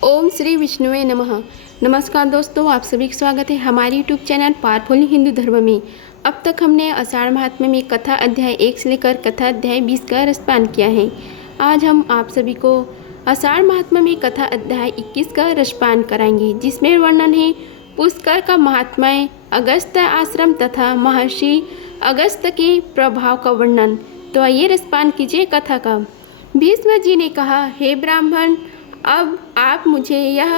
ओम श्री विष्णुवे नमः। नमस्कार दोस्तों, आप सभी का स्वागत है हमारे यूट्यूब चैनल पावरफुल हिंदू धर्म में। अब तक हमने आषाढ़ महात्म्य में कथा अध्याय 1 से लेकर कथा अध्याय 20 का रसपान किया है। आज हम आप सभी को आषाढ़ महात्म्य में कथा अध्याय 21 का रसपान कराएंगे, जिसमें वर्णन है पुष्कर का महात्म्य, अगस्त आश्रम तथा महर्षि अगस्त के प्रभाव का वर्णन। तो आइए रसपान कीजिए कथा का। भीष्म जी ने कहा, हे ब्राह्मण, अब आप मुझे यह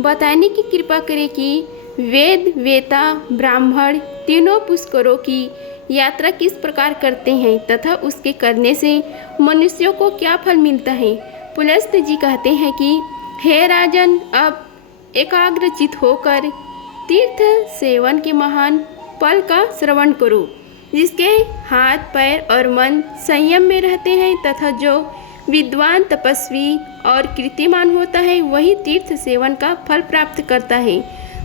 बताने की कृपा करें कि वेद वेता ब्राह्मण तीनों पुष्करों की यात्रा किस प्रकार करते हैं तथा उसके करने से मनुष्यों को क्या फल मिलता है। पुलस्त जी कहते हैं कि हे राजन, अब एकाग्रचित होकर तीर्थ सेवन के महान फल का श्रवण करो, जिसके हाथ पैर और मन संयम में रहते हैं तथा जो विद्वान तपस्वी और कीर्तिमान होता है वही तीर्थ सेवन का फल प्राप्त करता है।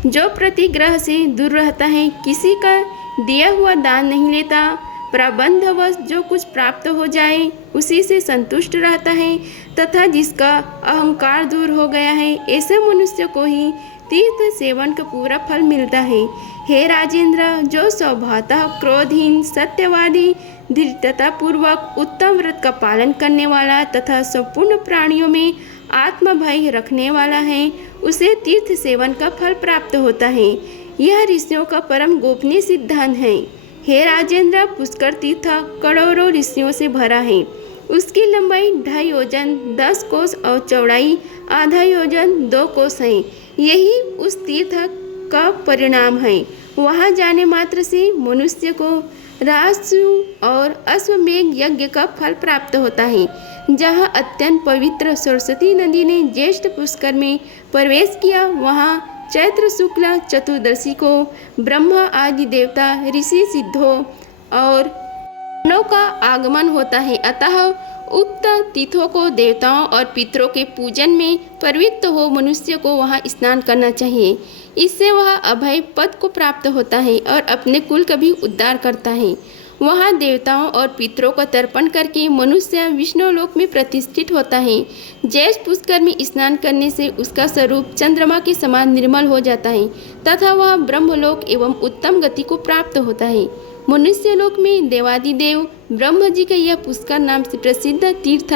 जो प्रतिग्रह से दूर रहता है, किसी का दिया हुआ दान नहीं लेता, प्रबंधवश जो कुछ प्राप्त हो जाए उसी से संतुष्ट रहता है तथा जिसका अहंकार दूर हो गया है, ऐसे मनुष्य को ही तीर्थ सेवन का पूरा फल मिलता है। हे राजेंद्र, जो स्वभावतः क्रोधहीन, सत्यवादी, धृष्टता पूर्वक उत्तम व्रत का पालन करने वाला तथा संपूर्ण प्राणियों में आत्मभय रखने वाला है, उसे तीर्थ सेवन का फल प्राप्त होता है। यह ऋषियों का परम गोपनीय सिद्धांत है। हे राजेंद्र, पुष्कर तीर्थ करोड़ों ऋषियों से भरा है। उसकी लंबाई 2.5 योजन 10 कोस और चौड़ाई आधा योजन 2 कोस है। यही उस तीर्थ का परिणाम है। वहाँ जाने मात्र से मनुष्य को राजसु और अश्वमेघ यज्ञ का फल प्राप्त होता है। जहाँ अत्यंत पवित्र सरस्वती नदी ने ज्येष्ठ पुष्कर में प्रवेश किया, वहाँ चैत्र शुक्ल चतुर्दशी को ब्रह्मा आदि देवता, ऋषि, सिद्धों और गणों का आगमन होता है। अतः उक्त तीर्थों को देवताओं और पितरों के पूजन में प्रवृत्त हो मनुष्य को वहाँ स्नान करना चाहिए। इससे वह अभय पद को प्राप्त होता है और अपने कुल का भी उद्धार करता है। वहाँ देवताओं और पितरों का तर्पण करके मनुष्य विष्णु लोक में प्रतिष्ठित होता है। ज्येष्ठ पुष्कर में स्नान करने से उसका स्वरूप चंद्रमा के समान निर्मल हो जाता है तथा वह ब्रह्मलोक एवं उत्तम गति को प्राप्त होता है। मनुष्य लोक में देवादिदेव ब्रह्म जी का यह पुष्कर नाम से प्रसिद्ध तीर्थ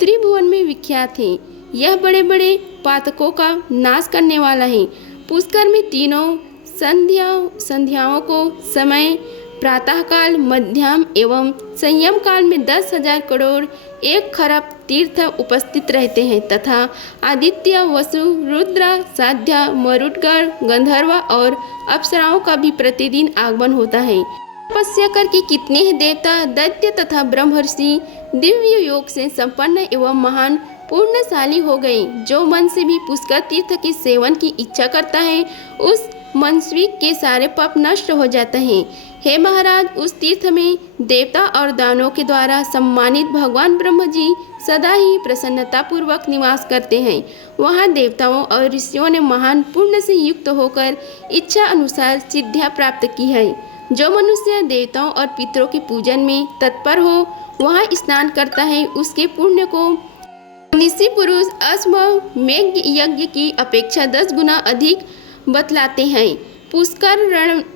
त्रिभुवन में विख्यात है। यह बड़े बड़े पातकों का नाश करने वाला है। पुष्कर में तीनों संध्याओं को समय प्रातःकाल, मध्याह्न एवं संयम काल में 10,000 करोड़ 1 खरब तीर्थ उपस्थित रहते हैं तथा आदित्य, वसु, रुद्र, साध्य, मरुडगढ़, गंधर्व और अप्सराओं का भी प्रतिदिन आगमन होता है। तपस्या करके कितने ही देवता, दैत्य तथा ब्रह्मर्षि दिव्य योग से संपन्न एवं महान पूर्णशाली हो गए। जो मन से भी पुष्कर तीर्थ के सेवन की इच्छा करता है, उस मनस्वी के सारे पाप नष्ट हो जाते हैं। हे महाराज, उस तीर्थ में देवता और दानवों के द्वारा सम्मानित भगवान ब्रह्म जी सदा ही प्रसन्नता पूर्वक निवास करते हैं। वहाँ देवताओं और ऋषियों ने महान पुण्य से युक्त होकर इच्छा अनुसार सिद्धियाँ प्राप्त की है। जो मनुष्य देवताओं और पितरों के पूजन में तत्पर हो, वहाँ स्नान करता है, उसके पुण्य को ऋषि पुरुष अश्वमेघ यज्ञ की अपेक्षा 10 गुना अधिक बतलाते हैं। पुष्कर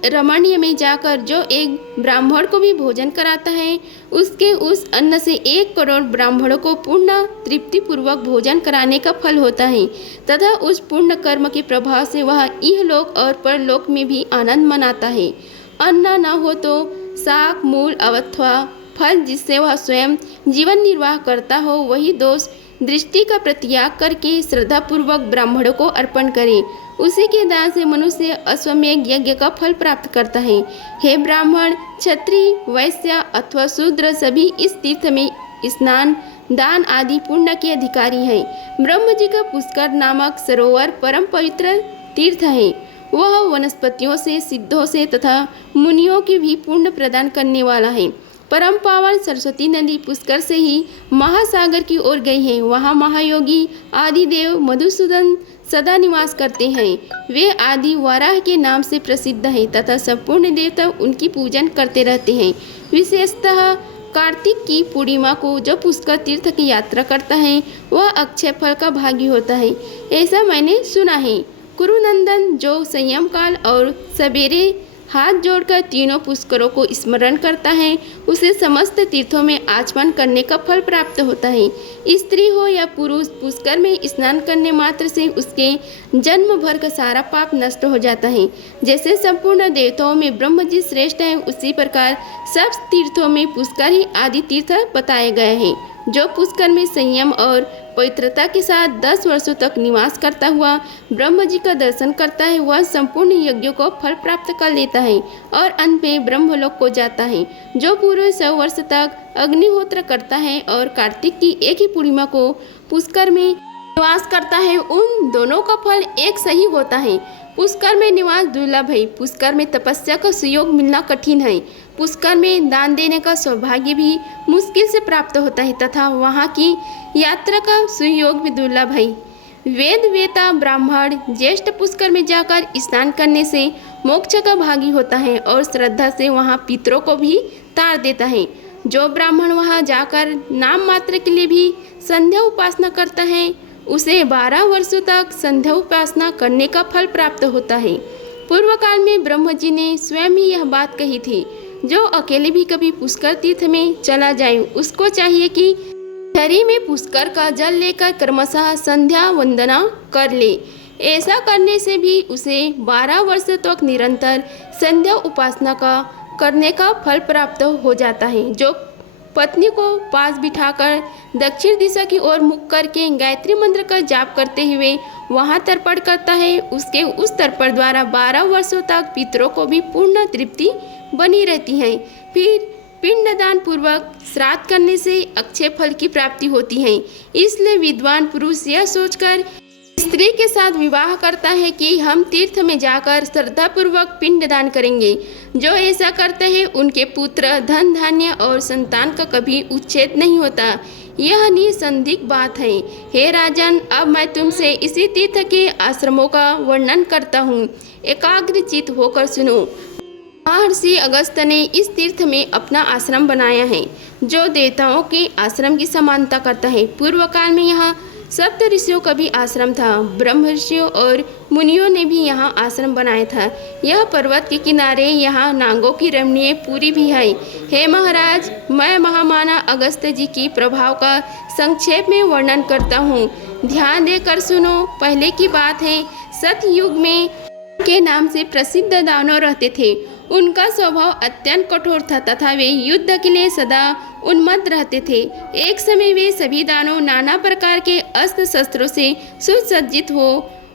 रमणीय में जाकर जो एक ब्राह्मण को भी भोजन कराता है, उसके उस अन्न से 1 करोड़ ब्राह्मणों को पूर्ण तृप्ति पूर्वक भोजन कराने का फल होता है तथा उस पुण्य कर्म के प्रभाव से वह इहलोक और परलोक में भी आनंद मनाता है। अन्न न हो तो शाक, मूल अथवा फल जिससे वह स्वयं जीवन निर्वाह करता हो, वही दोष दृष्टि का प्रत्याग करके श्रद्धापूर्वक ब्राह्मणों को अर्पण करे। उसी के दान से मनुष्य अश्वमेघ यज्ञ का फल प्राप्त करता है। हे ब्राह्मण, क्षत्रिय, वैश्य अथवा शूद्र सभी इस तीर्थ में स्नान, दान आदि पुण्य के अधिकारी हैं। ब्रह्म जी का पुष्कर नामक सरोवर परम पवित्र तीर्थ है। वह वनस्पतियों से, सिद्धों से तथा मुनियों की भी पुण्य प्रदान करने वाला है। परम पावन सरस्वती नदी पुष्कर से ही महासागर की ओर गई है। वहाँ महायोगी आदिदेव मधुसूदन सदा निवास करते हैं। वे आदि वाराह के नाम से प्रसिद्ध हैं तथा संपूर्ण देवता उनकी पूजन करते रहते हैं। विशेषतः कार्तिक की पूर्णिमा को जो पुष्कर तीर्थ की यात्रा करता है वह अक्षय फल का भागी होता है, ऐसा मैंने सुना है। कुरुनंदन जो संयम काल और सवेरे हाथ जोड़कर तीनों पुष्करों को स्मरण करता है उसे समस्त तीर्थों में आचमन करने का फल प्राप्त होता है। स्त्री हो या पुरुष, पुष्कर में स्नान करने मात्र से उसके जन्म भर का सारा पाप नष्ट हो जाता है। जैसे संपूर्ण देवताओं में ब्रह्म जी श्रेष्ठ हैं, उसी प्रकार सब तीर्थों में पुष्कर ही आदि तीर्थ बताए गए हैं। जो पुष्कर में संयम और पवित्रता के साथ 10 वर्षों तक निवास करता हुआ ब्रह्म जी का दर्शन करता है वह संपूर्ण यज्ञों को फल प्राप्त कर लेता है और अंत में ब्रह्मलोक को जाता है। जो पूरे 100 वर्ष तक अग्निहोत्र करता है और कार्तिक की एक ही पूर्णिमा को पुष्कर में निवास करता है, उन दोनों का फल एक सही होता है। पुष्कर में निवास दुर्लभ है। पुष्कर में तपस्या का सुयोग मिलना कठिन है। पुष्कर में दान देने का सौभाग्य भी मुश्किल से प्राप्त होता है तथा वहाँ की यात्रा का सुयोग भी दुर्लभ है। वेद वेता ब्राह्मण ज्येष्ठ पुष्कर में जाकर स्नान करने से मोक्ष का भागी होता है और श्रद्धा से वहाँ पितरों को भी तार देता है। जो ब्राह्मण वहाँ जाकर नाम मात्र के लिए भी संध्या उपासना करता है उसे 12 वर्षों तक संध्या उपासना करने का फल प्राप्त होता है। पूर्व काल में ब्रह्म जी ने स्वयं ही यह बात कही थी। जो अकेले भी कभी पुष्कर तीर्थ में चला जाए उसको चाहिए कि झरी में पुष्कर का जल लेकर क्रमशः संध्या वंदना कर ले। ऐसा करने से भी उसे 12 वर्ष तक निरंतर संध्या उपासना का करने का फल प्राप्त हो जाता है। जो पत्नी को पास बिठाकर दक्षिण दिशा की ओर मुख करके गायत्री मंत्र का जाप करते हुए वहां तर्पण करता है उसके उस तर्पण द्वारा 12 वर्षों तक पितरों को भी पूर्ण तृप्ति बनी रहती है। फिर पिंडदान पूर्वक श्राद्ध करने से अक्षय फल की प्राप्ति होती है। इसलिए विद्वान पुरुष यह सोचकर स्त्री के साथ विवाह करता है कि हम तीर्थ में जाकर श्रद्धापूर्वक पिंडदान करेंगे। जो ऐसा करते हैं उनके पुत्र, धन धान्य और संतान का कभी उच्छेद नहीं होता। यह निसंदिग्ध बात है। हे राजन, अब मैं तुमसे इसी तीर्थ के आश्रमों का वर्णन करता हूँ। एकाग्रचित होकर सुनो। महर्षि अगस्त्य ने इस तीर्थ में अपना आश्रम बनाया है जो देवताओं के आश्रम की समानता करता है। पूर्व काल में यहाँ सप्त ऋषियों का भी आश्रम था। ब्रह्म ऋषियों और मुनियों ने भी यहाँ आश्रम बनाया था। यह पर्वत के किनारे यहाँ नागों की रमणीय पुरी भी है। हे महाराज, मैं महामाना अगस्त्य जी की प्रभाव का संक्षेप में वर्णन करता हूँ। ध्यान देकर सुनो। पहले की बात है, सतयुग में के नाम से प्रसिद्ध दानव रहते थे। उनका स्वभाव अत्यंत कठोर था तथा वे युद्ध के लिए सदा उन्मत्त रहते थे। एक समय वे सभी दानव नाना प्रकार के अस्त्र शस्त्रों से सुसज्जित हो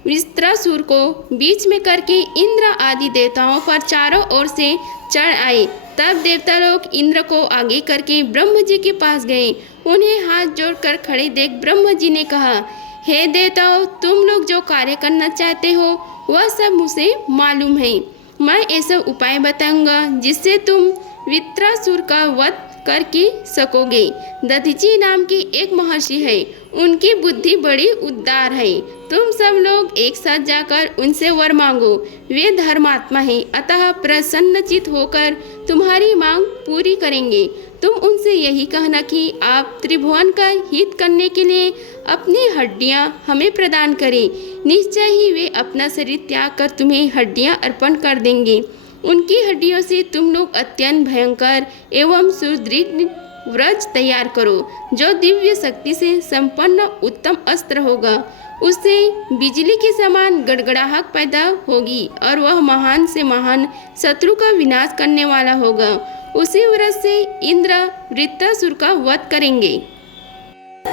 विस्त्रासुर को बीच में करके इंद्र आदि देवताओं पर चारों ओर से चढ़ आए। तब देवता लोग इंद्र को आगे करके ब्रह्म जी के पास गए। उन्हें हाथ जोड़कर खड़े देख ब्रह्म जी ने कहा, हे देवताओं, तुम लोग जो कार्य करना चाहते हो वह सब मुझे मालूम है। मैं ऐसा उपाय बताऊंगा जिससे तुम वित्रासुर का वध करके सकोगे। दधीची नाम की एक महर्षि है, उनकी बुद्धि बड़ी उदार है। तुम सब लोग एक साथ जाकर उनसे वर मांगो। वे धर्मात्मा हैं, अतः प्रसन्नचित होकर तुम्हारी मांग पूरी करेंगे। तुम उनसे यही कहना कि आप त्रिभुवन का हित करने के लिए अपनी हड्डियां हमें प्रदान करें। निश्चय ही वे अपना शरीर त्याग कर तुम्हें हड्डियां अर्पण कर देंगे। उनकी हड्डियों से तुम लोग अत्यंत भयंकर एवं सुदृढ़ व्रज तैयार करो, जो दिव्य शक्ति से संपन्न उत्तम अस्त्र होगा। उससे बिजली के समान गड़गड़ाहट पैदा होगी और वह महान से महान शत्रु का विनाश करने वाला होगा। उसी व्रज से इंद्र वृत्रासुर का वध करेंगे।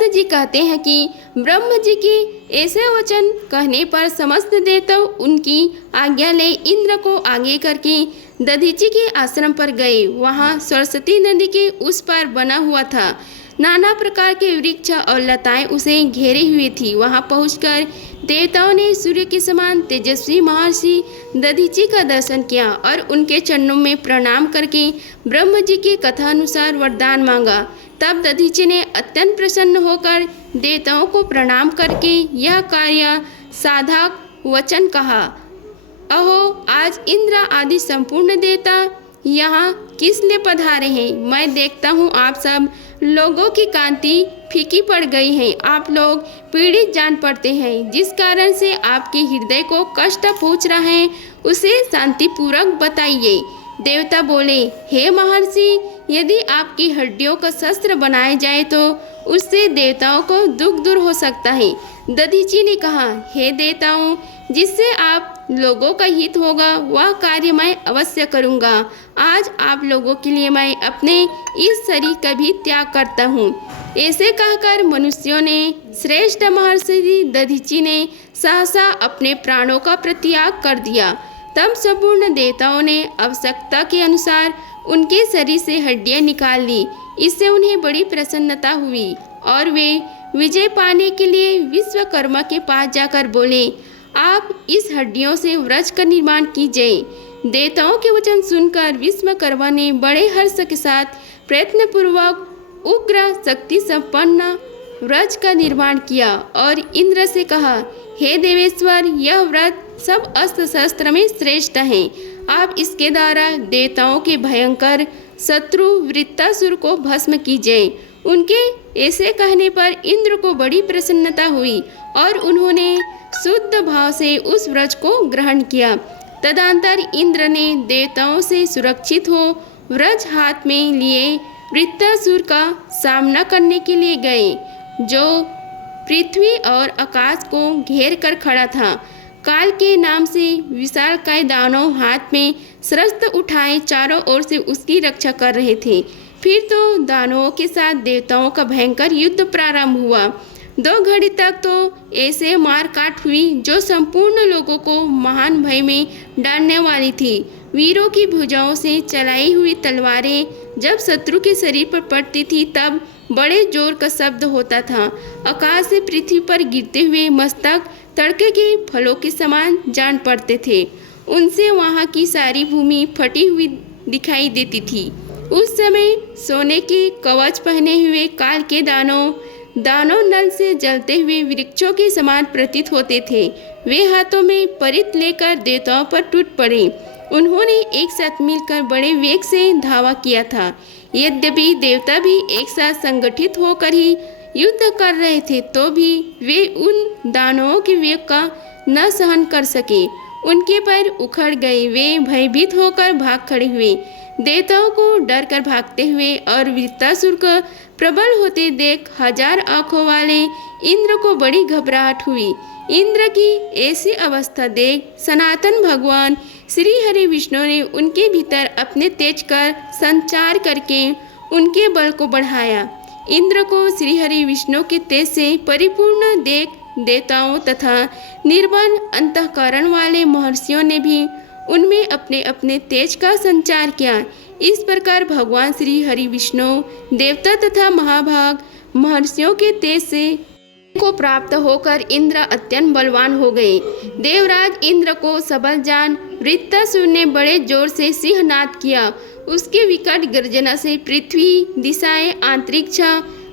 जी कहते हैं कि ब्रह्म जी के ऐसे वचन कहने पर समस्त देवता उनकी आज्ञा ले इंद्र को आगे करके दधीची के आश्रम पर गए। वहाँ सरस्वती नदी के उस पार बना हुआ था। नाना प्रकार के वृक्ष और लताएं उसे घेरे हुए थी। वहाँ पहुंचकर देवताओं ने सूर्य के समान तेजस्वी महर्षि दधीची का दर्शन किया और उनके चरणों में प्रणाम करके ब्रह्म जी की कथा अनुसार वरदान मांगा। तब दधीची ने अत्यंत प्रसन्न होकर देवताओं को प्रणाम करके यह कार्य साधक वचन कहा, अहो, आज इंद्र आदि संपूर्ण देवता यहाँ किस लिए पधारे हैं? मैं देखता हूँ आप सब लोगों की कांति फीकी पड़ गई है। आप लोग पीड़ित जान पड़ते हैं। जिस कारण से आपके हृदय को कष्ट पहुँच रहा है उसे शांतिपूर्वक बताइए। देवता बोले, हे महर्षि, यदि आपकी हड्डियों का शस्त्र बनाया जाए तो उससे देवताओं को दुख दूर हो सकता है। दधीची ने कहा, हे देवताओं, जिससे आप लोगों का हित होगा वह कार्य मैं अवश्य करूँगा। आज आप लोगों के लिए मैं अपने इस शरीर का भी त्याग करता हूँ। ऐसे कहकर मनुष्यों ने श्रेष्ठ महर्षि दधीची ने सहसा अपने प्राणों का परित्याग कर दिया। तब संपूर्ण देवताओं ने आवश्यकता के अनुसार उनके शरीर से हड्डियां निकाल ली। इससे उन्हें बड़ी प्रसन्नता हुई और वे विजय पाने के लिए विश्वकर्मा के पास जाकर बोले, आप इस हड्डियों से वृक्ष का निर्माण कीजिए। देवताओं के वचन सुनकर विश्वकर्मा ने बड़े हर्ष के साथ प्रयत्नपूर्वक उग्र शक्ति संपन्न वृक्ष का निर्माण किया और इंद्र से कहा, हे देवेश्वर, यह वृक्ष सब अस्त्र शस्त्र में श्रेष्ठ है। आप इसके द्वारा देवताओं के भयंकर शत्रु वृत्तासुर को भस्म कीजिए। उनके ऐसे कहने पर इंद्र को बड़ी प्रसन्नता हुई और उन्होंने शुद्ध भाव से उस वृक्ष को ग्रहण किया। तदंतर इंद्र ने देवताओं से सुरक्षित हो वृक्ष हाथ में लिए वृत्तासुर का सामना करने के लिए गए, जो पृथ्वी और आकाश को घेर कर खड़ा था। काल के नाम से विशालकाय दानव हाथ में शस्त्र उठाए चारों ओर से उसकी रक्षा कर रहे थे। फिर तो दानवों के साथ देवताओं का भयंकर युद्ध प्रारंभ हुआ। 2 घड़ी तक तो ऐसे मारकाट हुई जो संपूर्ण लोगों को महान भय में डालने वाली थी। वीरों की भुजाओं से चलाई हुई तलवारें जब शत्रु के शरीर पर पड़ती थी तब बड़े जोर का शब्द होता था। आकाश से पृथ्वी पर गिरते हुए मस्तक तड़के के फलों के समान जान पड़ते थे। उनसे वहाँ की सारी भूमि फटी हुई दिखाई देती थी। उस समय सोने के कवच पहने हुए काल के दानव नल से जलते हुए वृक्षों के समान प्रतीत होते थे। वे हाथों में परित लेकर देवताओं पर टूट पड़े। उन्होंने एक साथ मिलकर बड़े वेग से धावा किया था। यद्यपि देवता भी एक साथ संगठित होकर ही युद्ध कर रहे थे तो भी वे उन दानवों के वेग का न सहन कर सके। उनके पैर उखड़ गए। वे भयभीत होकर भाग खड़े हुए। देवताओं को डर कर भागते हुए और वृत्तासुर को प्रबल होते देख 1000 आँखों वाले इंद्र को बड़ी घबराहट हुई। इंद्र की ऐसी अवस्था देख सनातन भगवान श्री हरि विष्णु ने उनके भीतर अपने तेज कर संचार करके उनके बल को बढ़ाया। इंद्र को श्री हरि विष्णु के तेज से परिपूर्ण देख देवताओं तथा निर्बल अंतःकरण वाले महर्षियों ने भी उनमें अपने अपने तेज का संचार किया। इस प्रकार भगवान श्री हरि विष्णु देवता तथा महाभाग महर्षियों के तेज से को प्राप्त होकर इंद्र अत्यंत बलवान हो गए। देवराज इंद्र को सबल जान वृत्तासुर ने बड़े जोर से सिंहनाद किया। उसके विकट गर्जना से पृथ्वी, दिशाएं, अंतरिक्ष,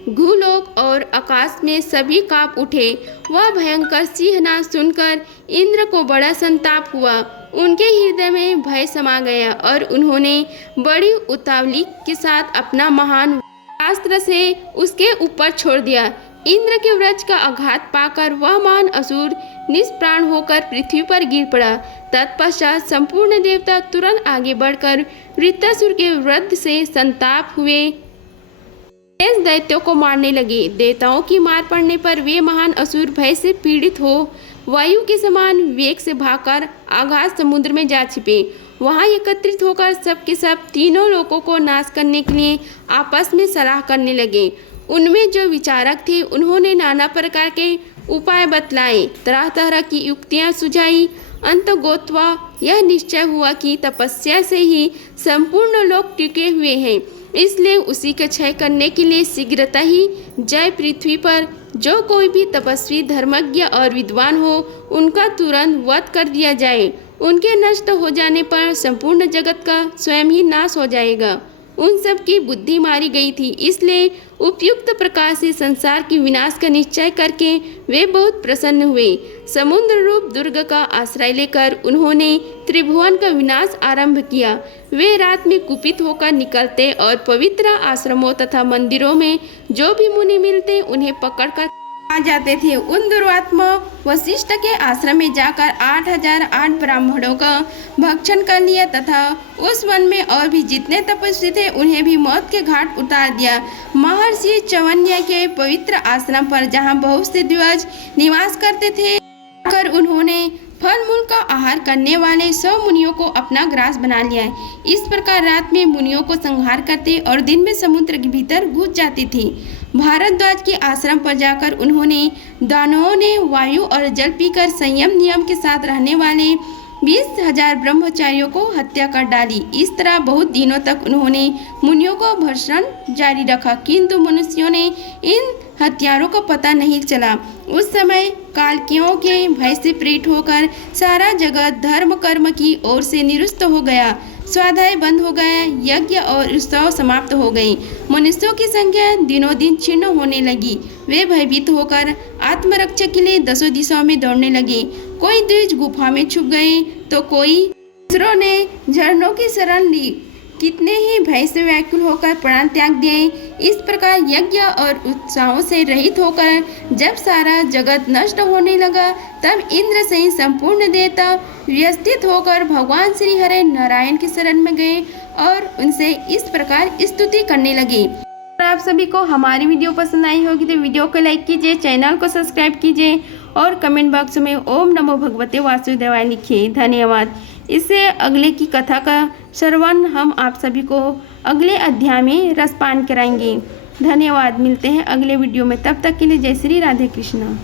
भूलोक और आकाश में सभी कांप उठे। वह भयंकर सिंहनाद सुनकर इंद्र को बड़ा संताप हुआ। उनके हृदय में भय समा गया और उन्होंने बड़ी उतावली के साथ अपना महान अस्त्र से उसके ऊपर छोड़ दिया। इंद्र के वज्र का आघात पाकर वह महान असुर निष्प्राण होकर पृथ्वी पर गिर पड़ा। तत्पश्चात संपूर्ण देवता तुरंत आगे बढ़कर वृत्तासुर के वज्र से संताप हुए दैत्यों को मारने लगे। देवताओं की मार पड़ने पर वे महान असुर भय से पीड़ित हो वायु के समान वेग से भागकर आकाश समुद्र में जा छिपे। वहां एकत्रित होकर सबके सब तीनों लोगों को नाश करने के लिए आपस में सलाह करने लगे। उनमें जो विचारक थे उन्होंने नाना प्रकार के उपाय बतलाए, तरह तरह की युक्तियां सुझाई। अंत गोत्वा यह निश्चय हुआ कि तपस्या से ही संपूर्ण लोक टिके हुए हैं, इसलिए उसी का क्षय करने के लिए शीघ्रता ही जय पृथ्वी पर जो कोई भी तपस्वी, धर्मज्ञ और विद्वान हो उनका तुरंत वध कर दिया जाए। उनके नष्ट हो जाने पर संपूर्ण जगत का स्वयं ही नाश हो जाएगा। उन सब की बुद्धि मारी गई थी, इसलिए उपयुक्त प्रकार से संसार के विनाश का निश्चय करके वे बहुत प्रसन्न हुए। समुद्र रूप दुर्ग का आश्रय लेकर उन्होंने त्रिभुवन का विनाश आरंभ किया। वे रात में कुपित होकर निकलते और पवित्र आश्रमों तथा मंदिरों में जो भी मुनि मिलते उन्हें पकड़कर आ जाते थे। उन दुरात्मा वशिष्ठ के आश्रम में जाकर 8008 ब्राह्मणों का भक्षण कर लिया तथा उस वन में और भी जितने तपस्वी थे उन्हें भी मौत के घाट उतार दिया। महर्षि चवन्य के पवित्र आश्रम पर जहाँ बहुत से द्विज निवास करते थे, कर उन्होंने फल मूल का आहार करने वाले 100 मुनियों को अपना ग्रास बना लिया। इस प्रकार रात में मुनियों को संहार करते और दिन में समुद्र के भीतर घुस जाती थी। भारद्वाज के आश्रम पर जाकर उन्होंने दानवों ने वायु और जल पीकर संयम नियम के साथ रहने वाले 20,000 ब्रह्मचारियों को हत्या कर डाली। इस तरह बहुत दिनों तक उन्होंने मुनियों को भर्षण जारी रखा, किंतु मनुष्यों ने इन हत्यारों का पता नहीं चला। उस समय कालकियों के भय से प्रेरित होकर सारा जगत धर्म कर्म की ओर से निरुस्त हो गया। स्वाध्याय बंद हो गया, यज्ञ और उत्सव समाप्त हो गए। मनुष्यों की संख्या दिनों दिन क्षीण होने लगी। वे भयभीत होकर आत्मरक्षा के लिए 10 दिशाओं में दौड़ने लगे। कोई द्विज गुफा में छुप गए तो कोई दूसरों ने झरनों की शरण ली। कितने ही भय से व्याकुल होकर प्राण त्याग दिए। इस प्रकार यज्ञ और उत्सवों से रहित होकर जब सारा जगत नष्ट होने लगा, तब इंद्र सहित संपूर्ण देवता व्यवस्थित होकर भगवान श्री हरि नारायण की शरण में गए और उनसे इस प्रकार स्तुति करने लगे। आप सभी को हमारी वीडियो पसंद आई होगी तो वीडियो को लाइक कीजिए, चैनल को सब्सक्राइब कीजिए और कमेंट बॉक्स में ओम नमो भगवते वासुदेवाय लिखिए। धन्यवाद। इससे अगले की कथा का श्रवण हम आप सभी को अगले अध्याय में रसपान कराएंगे। धन्यवाद। मिलते हैं अगले वीडियो में, तब तक के लिए जय श्री राधे कृष्ण।